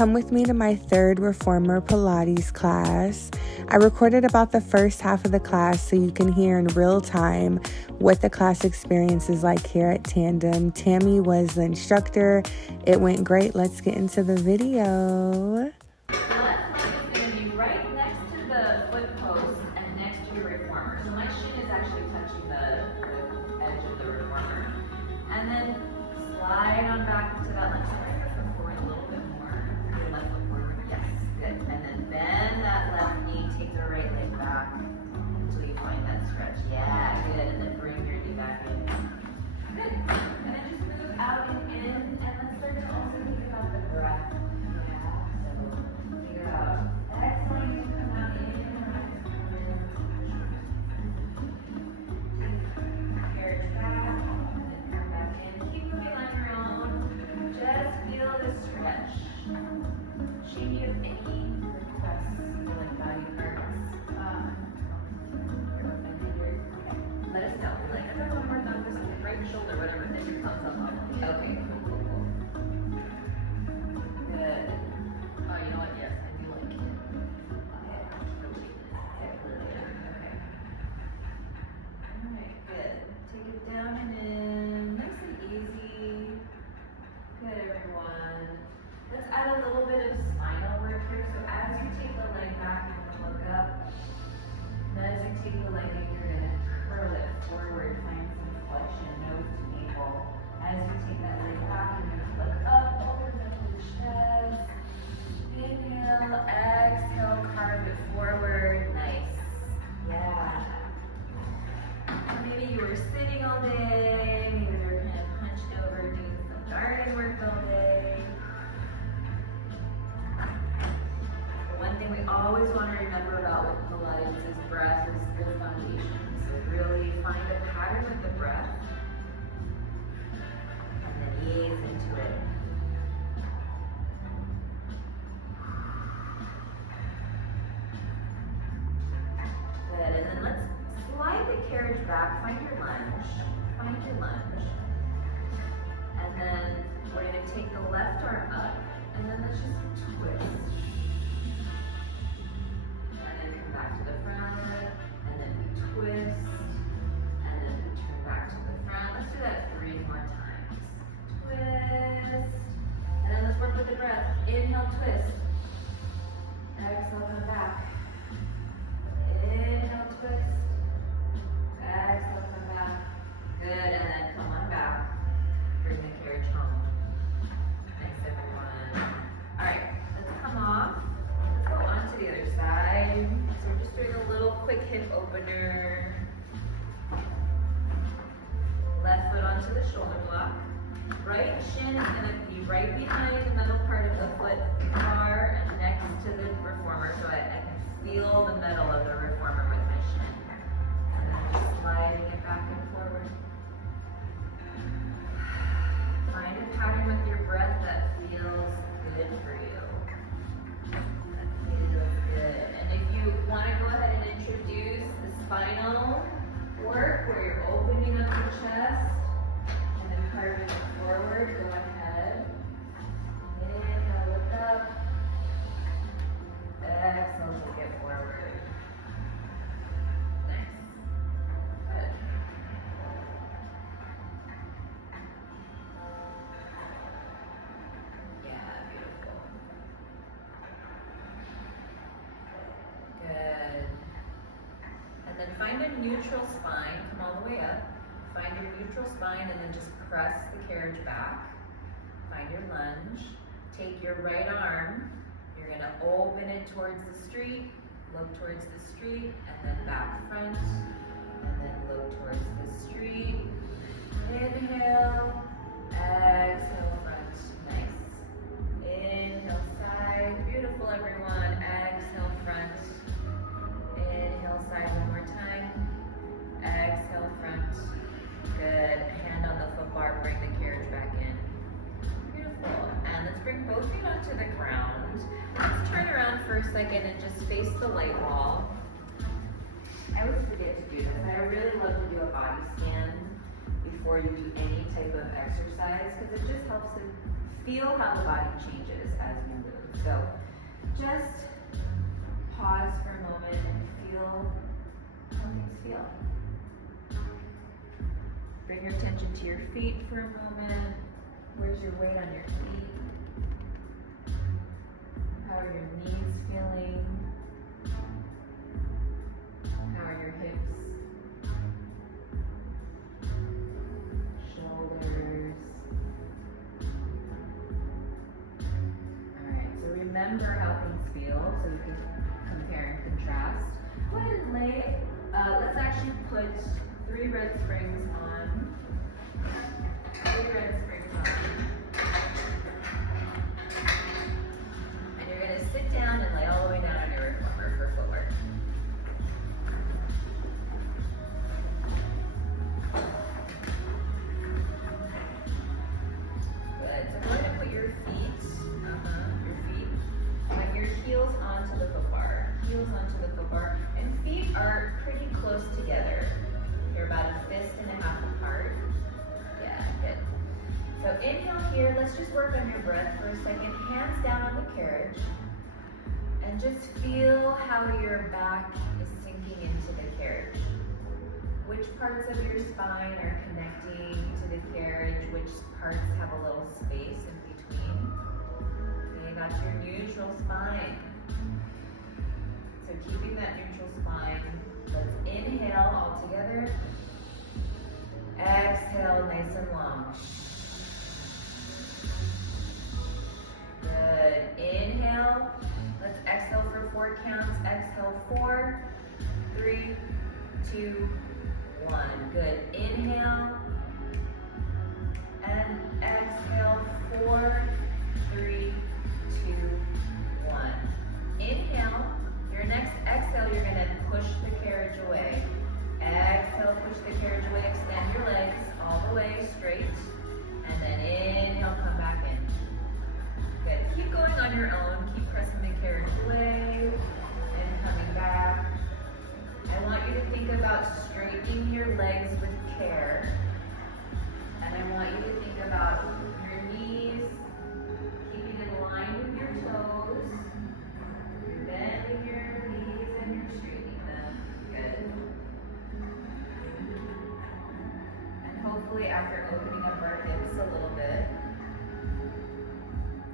Come with me to my third Reformer Pilates class. I recorded about the first half of the class so you can hear in real time what the class experience is like here at Tandem. Tammy was the instructor. It went great. Let's get into the video. Slide on back into that left foot forward a little bit more. Your left foot forward, yes, good. And then bend that left knee, take the right leg back until you find that stretch. Yeah, good. And then bring your knee back in. Good. And then just move out and in, and let's start to also think about the breath. Yeah, so figure out. Exhaling, you come out in. Carriage back. Stretch. Should you have any requests for like body parts? Let us know. Like, I don't want to work on this right shoulder, whatever. Then your thumbs up. Okay, cool. Good. Oh, you know what? Yes, I do like it. Okay. Alright, good. Take it down and in. Nice and easy. Good, everyone. Let's add a little bit of spinal work here. So as you take the leg back, you're going to look up. Then as you take the leg in, you're going to curl it forward, find some flexion, nose to navel. As you take that leg back, you're going to look up, open up the chest. Inhale, exhale, carve it forward. Nice. Yeah. Maybe you were sitting all day, maybe you were kind of hunched over doing some garden work all day. One thing we always want to remember about with Pilates is breath is the foundation. So really find a pattern with the breath and then ease into it. Good, and then let's slide the carriage back, find your lunge. And then we're going to take the left arm up and then let's just twist. And then come back to the front, and then we twist, and then we turn back to the front. Let's do that 3 more times. Twist, and then let's work with the breath. Inhale, twist. Exhale, come back. Inhale, twist. Exhale, come back. Good, and then come on back. Bring the carriage home. Thanks, everyone. All right, let's come off. Let's go on to the other side. So we're just doing a little quick hip opener. Left foot onto the shoulder block. Right shin is going to be right behind the middle part of the foot bar and next to the reformer, so I can feel the middle of the reformer with my shin. And then just sliding it back and forward. Find a pattern with your breath that feels good for you. That feels good. And if you want to go ahead and introduce the spinal work where you're opening up the chest and then carving it forward, go ahead. Inhale, look up. Exhale, look it forward. Nice. Good. Good. And then find a neutral spine, come all the way up. Find your neutral spine and then just press the carriage back. Find your lunge. Take your right arm. You're going to open it towards the street, look towards the street, and then back front, and then look towards the street. Inhale, exhale, front. Nice. Inhale, side. Beautiful, everyone. Exhale, front. Inhale, side one more time. Exhale, front. Good. Hand on the foot bar, bring the carriage back in. Beautiful. And let's bring both feet onto the ground. Let's turn around for a second and just face the light wall. I always forget to do this, but I really love to do a body scan before you do any type of exercise because it just helps to feel how the body changes as you move. So just pause for a moment and feel how things feel. Bring your attention to your feet for a moment. Where's your weight on your feet? How are your knees feeling? How are your hips? Shoulders. Alright, so remember how things feel so you can compare and contrast. Go ahead and lay, let's actually put 3 red springs on. 3 red springs on. And you're going to sit down and lay all the way down on your reformer for footwork. Good. So go ahead and put your feet, and your heels onto the foot bar. Heels onto the foot bar. And feet are pretty close together. They're about a fist and a half apart. Yeah, good. So inhale here. Let's just work on your breath for a second. Hands down on the carriage. And just feel how your back is sinking into the carriage. Which parts of your spine are connecting to the carriage? Which parts have a little space in between? Okay, that's your neutral spine. So keeping that neutral spine. Let's inhale all together. Exhale nice and long. Good. Inhale. Let's exhale for 4 counts. Exhale 4, 3, 2, 1. Good. Inhale. And exhale 4, 3, 2, 1. Inhale. Your next exhale, you're going to push the carriage away. Exhale, push the carriage away. Extend your legs all the way straight. And then inhale, come back in. Good. Keep going on your own. Keep pressing the carriage away and coming back. I want you to think about straightening your legs with care. And I want you to think about your knees, keeping in line with your toes. You're bending your knees and you're straightening them. Good. And hopefully after opening up our hips a little bit,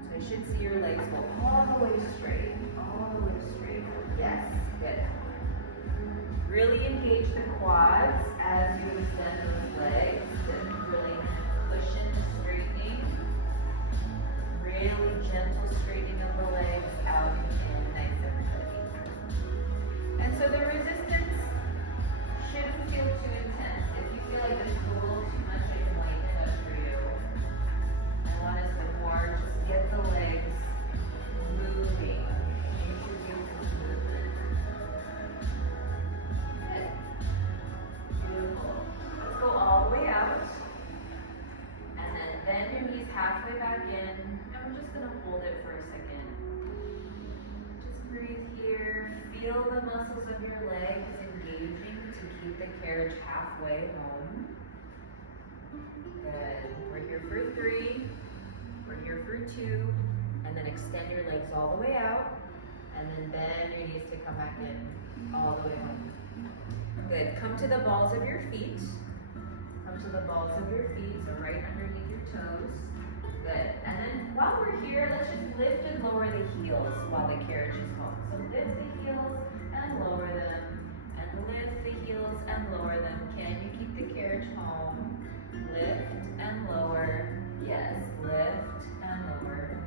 so I should see your legs go all the way straight. All the way straight. Yes, good. Really engage the quads as you extend those legs and really cushion the straightening. Really gentle straightening of the legs out and in, nice and steady. And so the resistance shouldn't feel too intense. If you feel like this is a little too much, I can lighten it up for you. I want us to more just get the legs moving. Introduce movement. Good. Beautiful. Let's go all the way out. And then bend your knees halfway back in. And we're just going to hold it for a second. Just breathe here. Feel the muscles of your legs engaging to keep the carriage halfway home. Good. We're here for 3. We're here for 2. And then extend your legs all the way out. And then bend your knees to come back in all the way home. Good. Come to the balls of your feet. Come to the balls of your feet, so right underneath your toes. Good. And then while we're here, let's just lift and lower the heels while the carriage is home. So lift the heels and lower them. And lift the heels and lower them. Can you keep the carriage home? Lift and lower. Yes, lift and lower.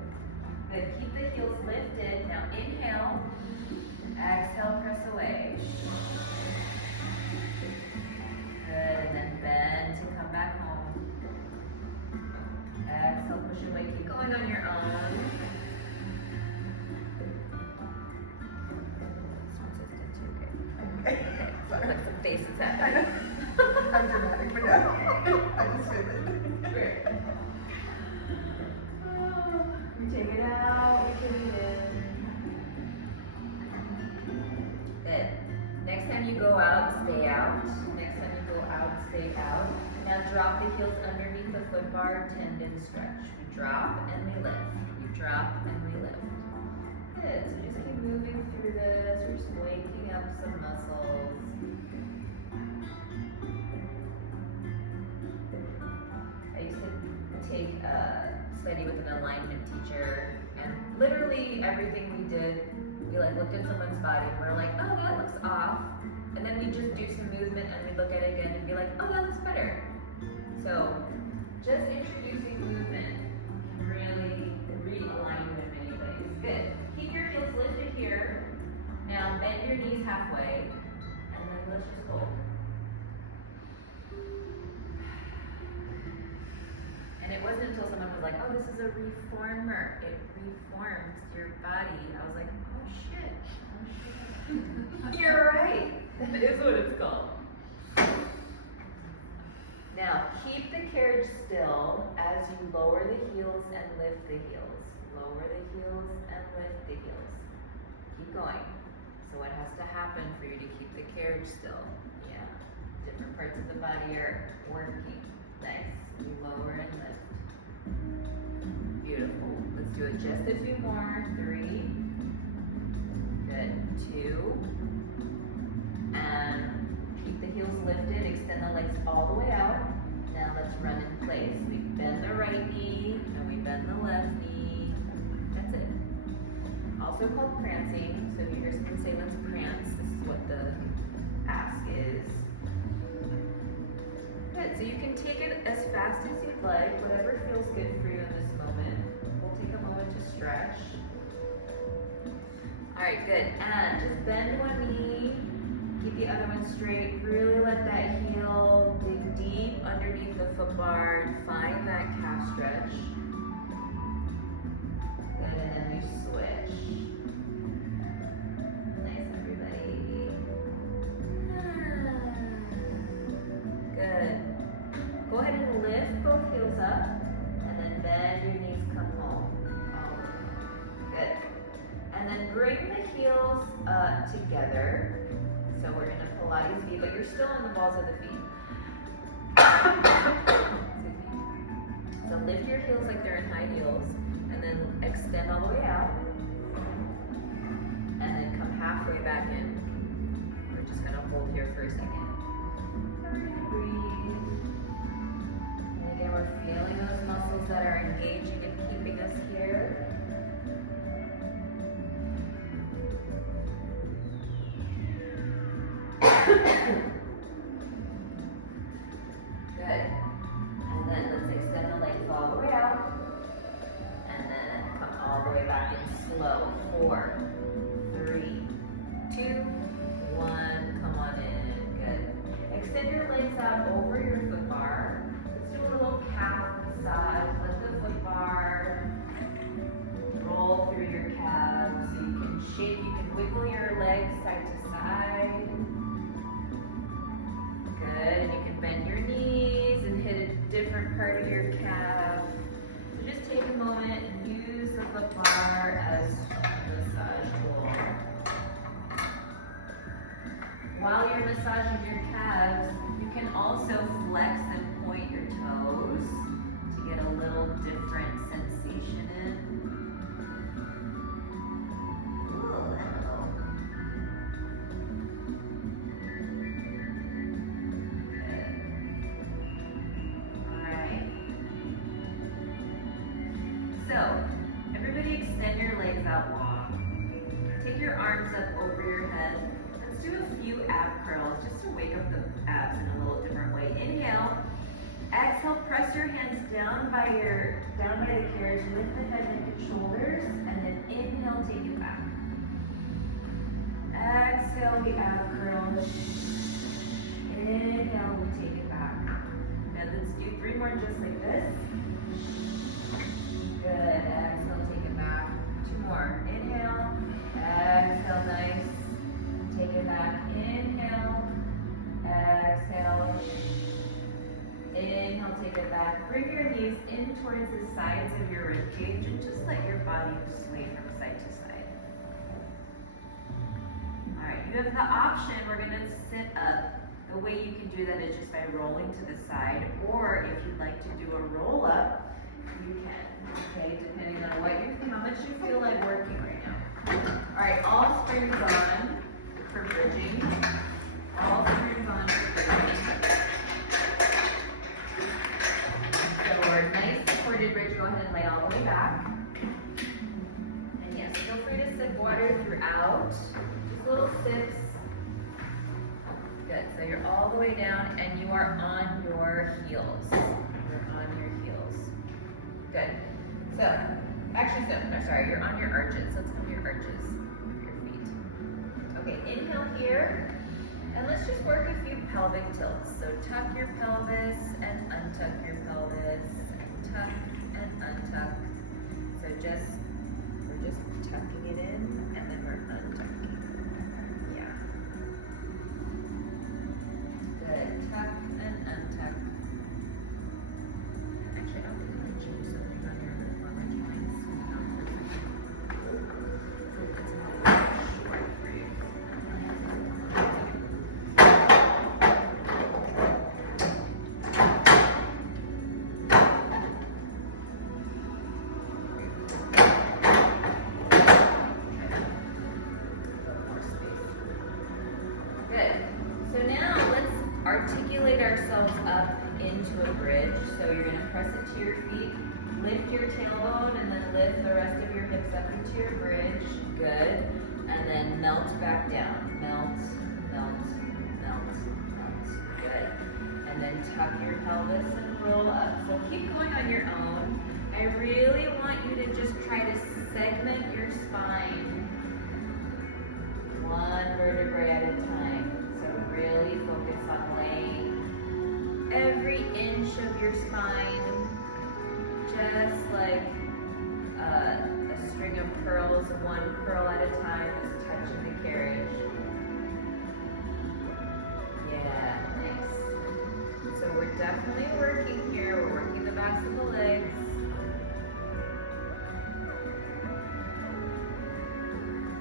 Good. Keep the heels lifted. Now inhale. Exhale, press away. Good. And then bend to come back home. Exhale, push away. Keep going on your own. Okay. Put some faces at it. I'm dramatic, but no. I just feel it. Great. We take it out, we take it in. Good. Next time you go out, stay out. Next time you go out, stay out. Now drop the heels underneath the foot bar, tendon stretch. We drop and we lift. We drop and we lift. literally everything we did, we like looked at someone's body and we're like, oh, that looks off. And then we just do some movement and we look at it again and be like, oh, that looks better. So just introducing movement can really realign you in many ways. Good. Keep your heels lifted here. Now bend your knees halfway and then let's just hold. And it wasn't until someone was like, oh, this is a reformer. It reforms your body. I was like, oh shit. You're right. That is what it's called. Now, keep the carriage still as you lower the heels and lift the heels. Lower the heels and lift the heels. Keep going. So what has to happen for you to keep the carriage still? Yeah. Different parts of the body are working. Nice. You lower and lift. Beautiful. Let's do it just a few more. 3. Good. 2. And keep the heels lifted. Extend the legs all the way out. Now let's run in place. We bend the right knee and we bend the left knee. That's it. Also called prancing. So if you hear someone say let's prance, this is what the ask is. Good. So you can take it as fast as you'd like, whatever feels good for you in this moment. We'll take a moment to stretch. All right, good. And just bend one knee, keep the other one straight. Really let that heel dig deep underneath the foot bar and find that calf stretch. Good, and then we switch. Nice, everybody. Good. Go ahead and lift both heels up, and then bend your knees, come home. Good. And then bring the heels together. So we're in a Pilates V, but you're still on the balls of the feet. So lift your heels like they're in high heels, and then extend all the way out. And then come halfway back in. We're just gonna hold here for a second. Breathe. And again, we're feeling those muscles that are engaging and keeping us here. Good. And then let's extend the legs all the way out. And then come all the way back in slow. 4, 3, 2, 1. Come on in. Good. Extend your legs out over your foot bar. Let's do a little calf massage. Let the foot bar roll through your calves so you can shake. You can wiggle your legs side to side. Good. And you can bend your knees and hit a different part of your calf. So just take a moment and use the foot bar as a massage tool. While you're massaging your calves, you can also flex and point your toes to get a little different sensation in. Ooh, hello. Good. All right. So, everybody extend your legs out long. Take your arms up over your head. Let's do a few ab curls just to wake up the abs in a little different way. Inhale. Exhale, press your hands down by the carriage, lift the head, neck, and shoulders, and then inhale, take it back. Exhale, the ab curl. Inhale, we take it back. Now let's do 3 more just like this. Good. Exhale, take it back. 2 more. Inhale. Exhale, nice. Take it back. Inhale. Exhale. Inhale, take it back. Bring your knees in towards the sides of your ribcage and just let your body sway from side to side. All right, you have the option, we're gonna sit up. The way you can do that is just by rolling to the side, or if you'd like to do a roll up, you can, okay, depending on how much you feel like working right now. All right, all springs on for bridging. All springs on for bridging. So we're nice supported bridge. Go ahead and lay all the way back. And yes, sip water throughout. Just little sips. Good. So you're all the way down and you are on your heels. You're on your heels. Good. So, actually, no, sorry, you're on your arches. Let's come to your arches of your feet. Okay, inhale here. And let's just work a few pelvic tilts. So tuck your pelvis and untuck your pelvis. And tuck and untuck. So we're just tucking it in and then we're untucking. Yeah. Good. Tuck and untuck. Actually, I don't think I'm going to change something on your reformer joints. It's not short for you. Articulate ourselves up into a bridge. So you're going to press it to your feet, lift your tailbone, and then lift the rest of your hips up into your bridge. Good. And then melt back down. Melt, melt, melt, melt. Good. And then tuck your pelvis and roll up. So keep going on your own. I really want you to just try to segment your spine one vertebrae at a time. Really focus on laying every inch of your spine, just like a string of pearls, one pearl at a time, just touching the carriage. Yeah, nice. So we're definitely working here. We're working the backs of the legs.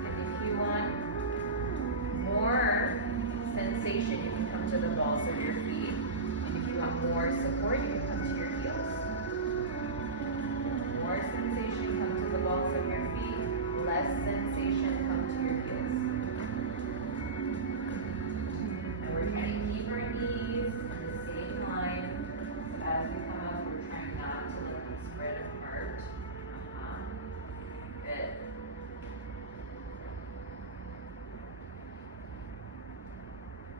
And if you want more sensation, you can come to the balls of your feet. And if you want more support, you can come to your heels. More sensation, come to the balls of your feet. Less sensation, come to your heels. And we're trying to keep our knees in the same line. So as we come up, we're trying not to let them spread apart. Good.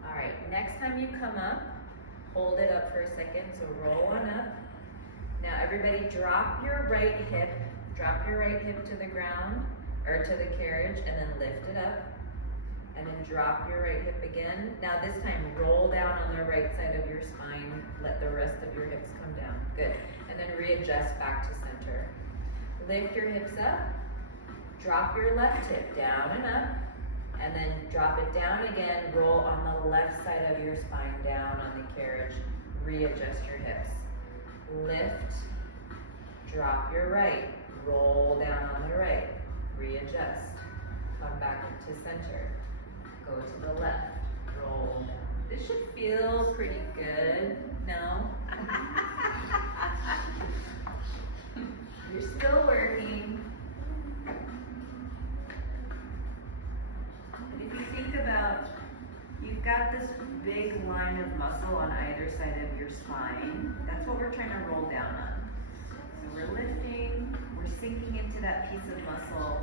All right, next time you come up, hold it up for a second, so roll on up. Now everybody drop your right hip to the ground, or to the carriage, and then lift it up. And then drop your right hip again. Now this time, roll down on the right side of your spine, let the rest of your hips come down. Good, and then readjust back to center. Lift your hips up, drop your left hip down and up, and then drop it down again, roll on the left side of your spine down on the carriage, readjust your hips. Lift, drop your right, roll down on the right, readjust, come back up to center, go to the left, roll down. This should feel pretty good, no? You're still working. If you think about, you've got this big line of muscle on either side of your spine. That's what we're trying to roll down on. So we're lifting, we're sinking into that piece of muscle,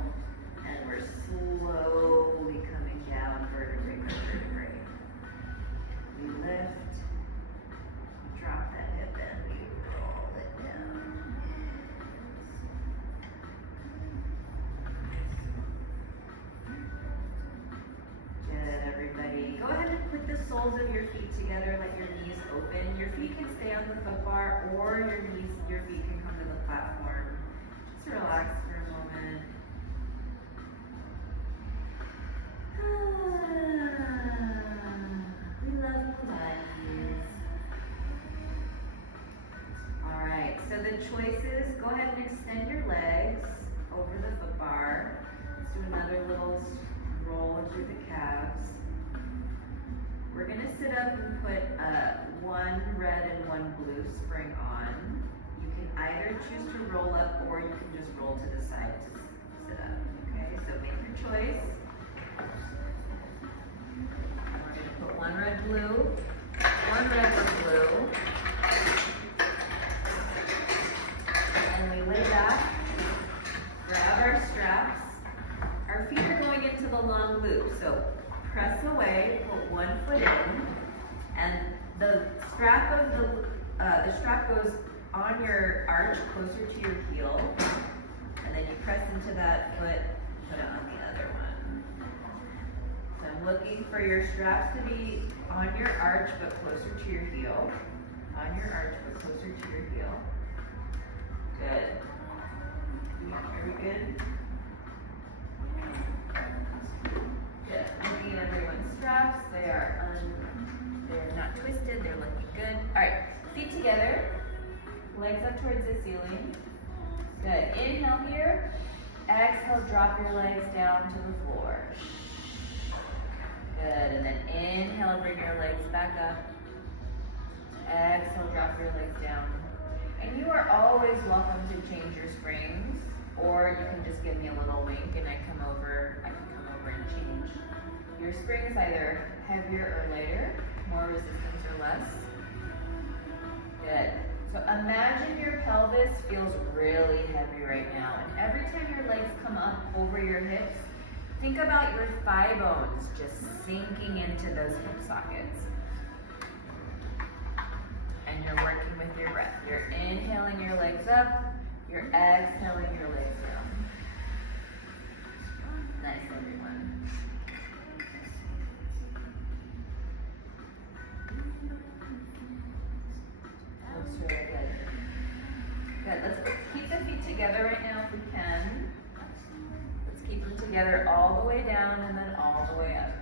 and we're slowly coming down vertebrae by vertebrae. We lift, drop that hip and we roll it down. Good, everybody. Go ahead and put the soles of your feet together, let your knees open. Your feet can stay on the foot bar, or your feet can come to the platform. Just relax for a moment. We love Pilates. All right, so the choices, go ahead and extend your legs over the foot bar. Let's do another little roll through the calves. We're gonna sit up and put one red and one blue spring on. You can either choose to roll up or you can just roll to the side to sit up, okay? So make your choice. We're gonna put one red, one red or blue. And we lay back, grab our straps. Our Our feet are going into the long loop, so press away, put one foot in, and the strap goes on your arch closer to your heel, and then you press into that foot, put it on the other one. So I'm looking for your straps to be on your arch but closer to your heel. On your arch but closer to your heel. Good. Very good. Good. Looking at everyone's straps. They're not twisted. They're looking good. All right. Feet together. Legs up towards the ceiling. Good. Inhale here. Exhale. Drop your legs down to the floor. Good. And then inhale. Bring your legs back up. Exhale. Drop your legs down. And you are always welcome to change your springs, or you can just give me a little wink and I can come over and change your springs, either heavier or lighter, more resistance or less. Good. So imagine your pelvis feels really heavy right now, and every time your legs come up over your hips, think about your thigh bones just sinking into those hip sockets. And you're working with your breath. You're inhaling your legs up, you're exhaling your legs down. Nice, everyone. Looks really good. Good, let's keep the feet together right now if we can. Let's keep them together all the way down and then all the way up.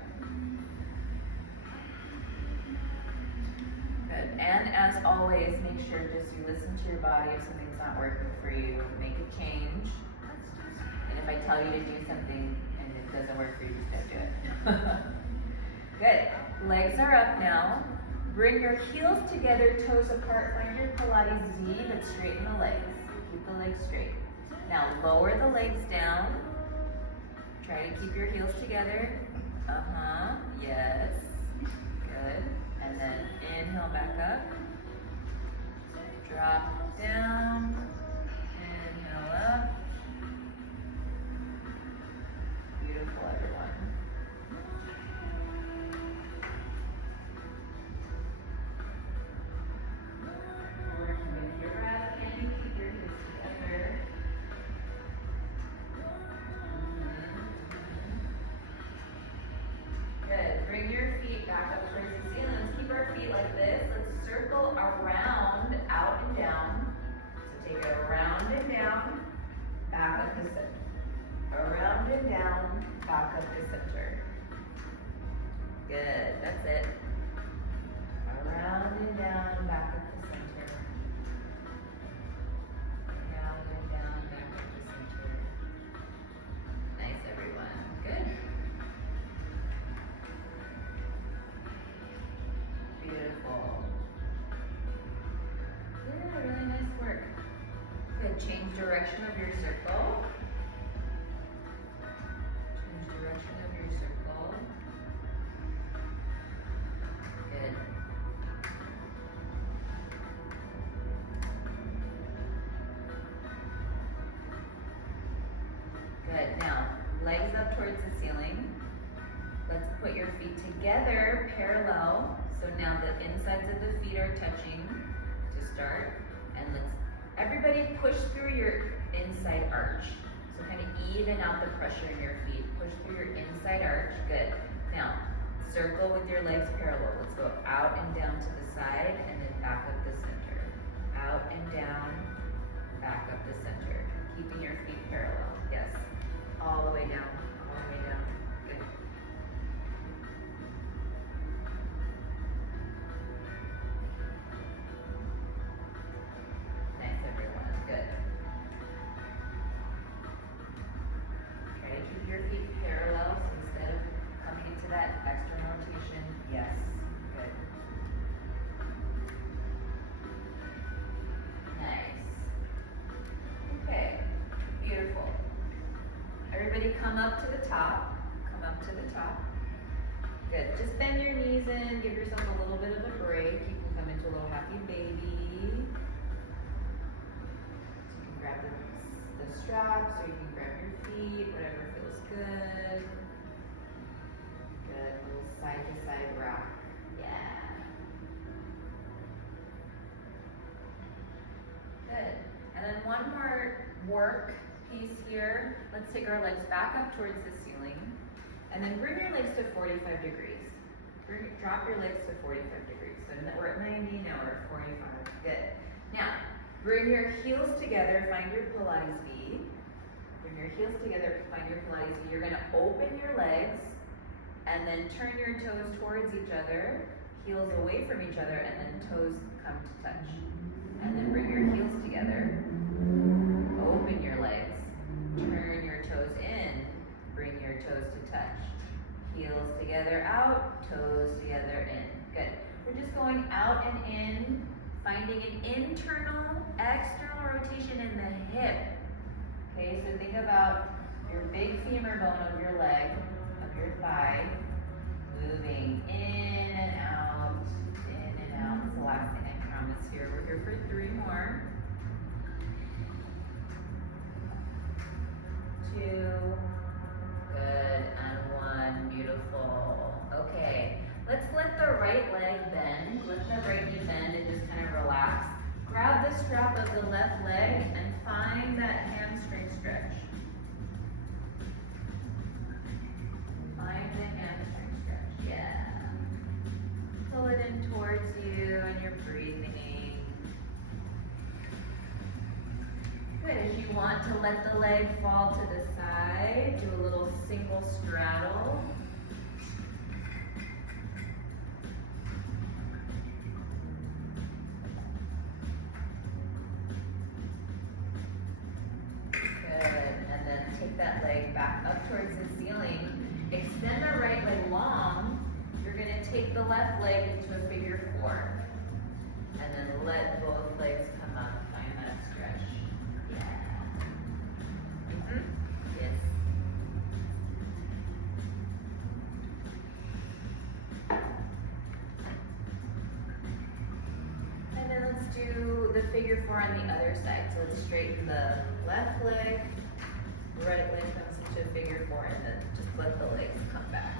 Good. And as always, make sure just you listen to your body. If something's not working for you, make a change. And if I tell you to do something and it doesn't work for you, just don't do it. Good. Legs are up now. Bring your heels together, toes apart. Find your Pilates Z, but straighten the legs. Keep the legs straight. Now lower the legs down. Try to keep your heels together. Yes. Good. And then inhale back up. Drop down. Inhale up. Beautiful, everyone. Working with your breath. Can you keep your hips together? Good. Bring your feet back up towards the ceiling. Let's keep our feet like this. Let's circle around, out and down. So take it around and down, back up to center. Around and down, back up to center. Good. That's it. Around and down, back up to center. Down and down, back up to center. Nice, everyone. Good. Beautiful. Yeah, really nice work. Good. Change direction of your circle. Change direction of your circle. Good. Good. Now, legs up towards the ceiling. Let's put your feet together, parallel. So now the insides of the feet are touching to start. And let's, everybody push through your inside arch. So kind of even out the pressure in your feet. Push through your inside arch. Good. Now, circle with your legs parallel. Let's go out and down to the side and then back up the center. Out and down, back up the center. Keeping your feet parallel. Yes. All the way down. All the way down. Good. Nice, everyone. Good. Try to keep your feet parallel, so instead of coming into that external rotation, yes. Good. Nice. Okay. Beautiful. Everybody come up to the top. Come up to the top. Good. Just bend your knees in. Give yourself a little bit of a break. You can come into a little happy baby. So you can grab the straps, or you can grab your feet, whatever feels good. take our legs back up towards the ceiling, and then bring your legs to 45 degrees. Drop your legs to 45 degrees. So we're at 90, now we're at 45. Good. Now, bring your heels together, find your Pilates V. Bring your heels together, find your Pilates V. You're gonna open your legs, and then turn your toes towards each other, heels away from each other, and then toes come to touch. And then bring your heels together, open your legs, turn your toes in, bring your toes to touch. Heels together, out, toes together, in. Good. We're just going out and in, finding an internal, external rotation in the hip. Okay, so think about your big femur bone of your leg, of your thigh, moving in and out, in and out. That's the last thing I promise here. We're here for 3 more. 2. Good, and 1, beautiful. Okay, let's let the right leg bend, let the right knee bend and just kind of relax. Grab the strap of the left leg and find that hamstring stretch. Find the hamstring stretch, yeah. Pull it in towards you and you're breathing. Good, if you want to let the leg fall to the side, do a little single straddle. Good, and then take that leg back up towards the ceiling. Extend the right leg long. You're gonna take the left leg into a figure 4. And then let both legs come up, find that stretch. Yes. And then let's do the figure 4 on the other side. So let's straighten the left leg, right leg comes into a figure 4, and then just let the legs come back.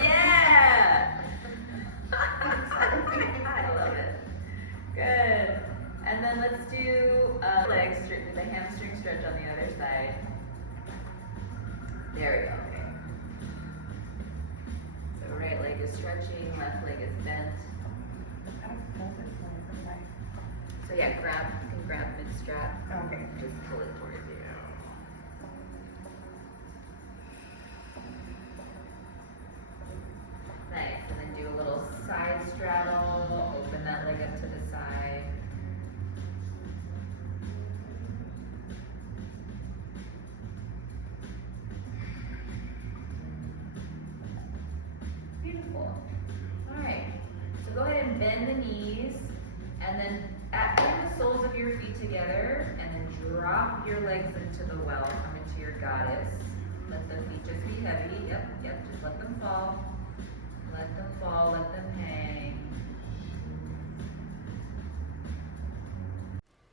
Yeah! I love it. Good. And then let's do leg stretch, the hamstring stretch on the other side. There we go. Okay. So right leg is stretching, left leg is bent. So yeah, you can grab mid-strap. Okay. Just pull it towards you. Nice, and then do a little side straddle, open that leg up to the side. Beautiful. All right, so go ahead and bend the knees, and then bring the soles of your feet together, and then drop your legs into the well, come into your goddess. Let the feet just be heavy, yep, just let them fall. Let them fall, let them hang.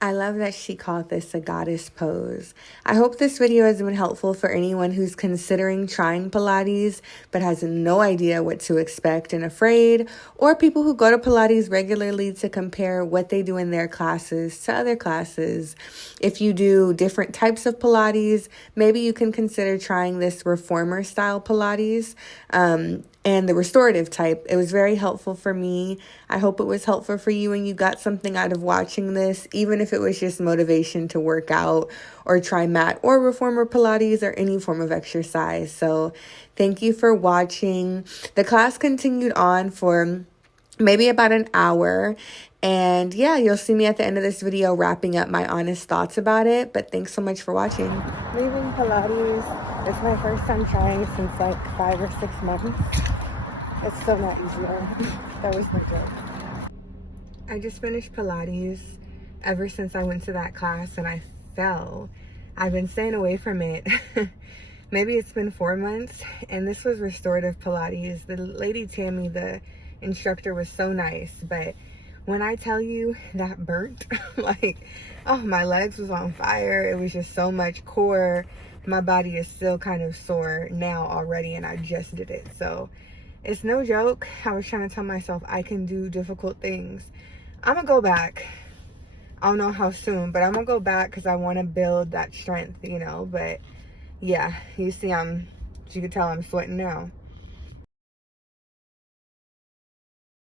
I love that she called this a goddess pose. I hope this video has been helpful for anyone who's considering trying Pilates but has no idea what to expect and afraid, or people who go to Pilates regularly to compare what they do in their classes to other classes. If you do different types of Pilates, maybe you can consider trying this reformer style Pilates and the restorative type. It was very helpful for me. I hope it was helpful for you and you got something out of watching this, even if it was just motivation to work out or try mat or reformer Pilates or any form of exercise. So thank you for watching. The class continued on for maybe about an hour. And yeah, you'll see me at the end of this video wrapping up my honest thoughts about it. But thanks so much for watching. Leaving Pilates. It's my first time trying since like 5 or 6 months. It's still not easy though. That was my joke. I just finished Pilates ever since I went to that class and I fell. I've been staying away from it. Maybe it's been 4 months, and this was restorative Pilates. The lady Tammy, the instructor, was so nice, but when I tell you that burnt, like, oh, my legs was on fire. It was just so much core. My body is still kind of sore now already, and I just did it. So It's no joke. I was trying to tell myself I can do difficult things. I'm gonna go back. I don't know how soon, but I'm gonna go back because I want to build that strength, you know. But yeah, you see, as you can tell, I'm sweating now.